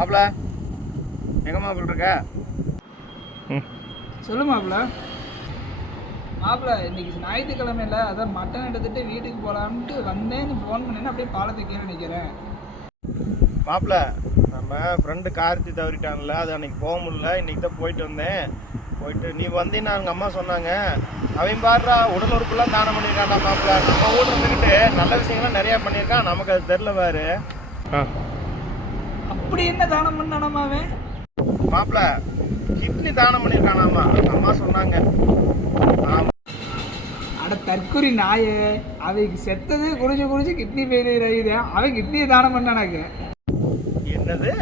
மாப்பிள எங்க மாப்பிள இருக்க? சொல்லு மாப்பிள. மாப்பிள இன்னைக்கு ஞாயிற்றுக்கிழமையில அதான் மட்டன் எடுத்துட்டு வீட்டுக்கு போகலான்ட்டு வந்தேன். ஃபோன் பண்ணேன்னு அப்படியே பாலத்தை கீழே நிற்கிறேன். மாப்பிள நம்ம ஃப்ரெண்டு கார்த்தி தவறிட்டான்ல, அது அன்னைக்கு போக முடியல. இன்னைக்கு தான் போயிட்டு வந்தேன். போயிட்டு நீ வந்தீங்கன்னா எங்கள் அம்மா சொன்னாங்க, அவன் பாடுறா உடல் உறுப்புலாம் தானம் பண்ணியிருக்கான்டா மாப்பிள. நம்ம ஊர் இருந்துக்கிட்டு நல்ல விஷயங்கள்லாம் நிறையா பண்ணியிருக்கான், நமக்கு அது தெரில பாரு. அப்படி என்ன தானம் பண்ணானாமாவே? மாப்பிள கிட்னி தானம் பண்ணியிருக்கானாமா, எங்கள் அம்மா சொன்னாங்க. ஆமாம். அட தற்கொலை நாயே, அவைக்கு செத்தது குடிச்சு கிட்னி ஃபெயிலியர் ஆகிது. அவன் கிட்னியை தானம் பண்ணானாக்க என்னது?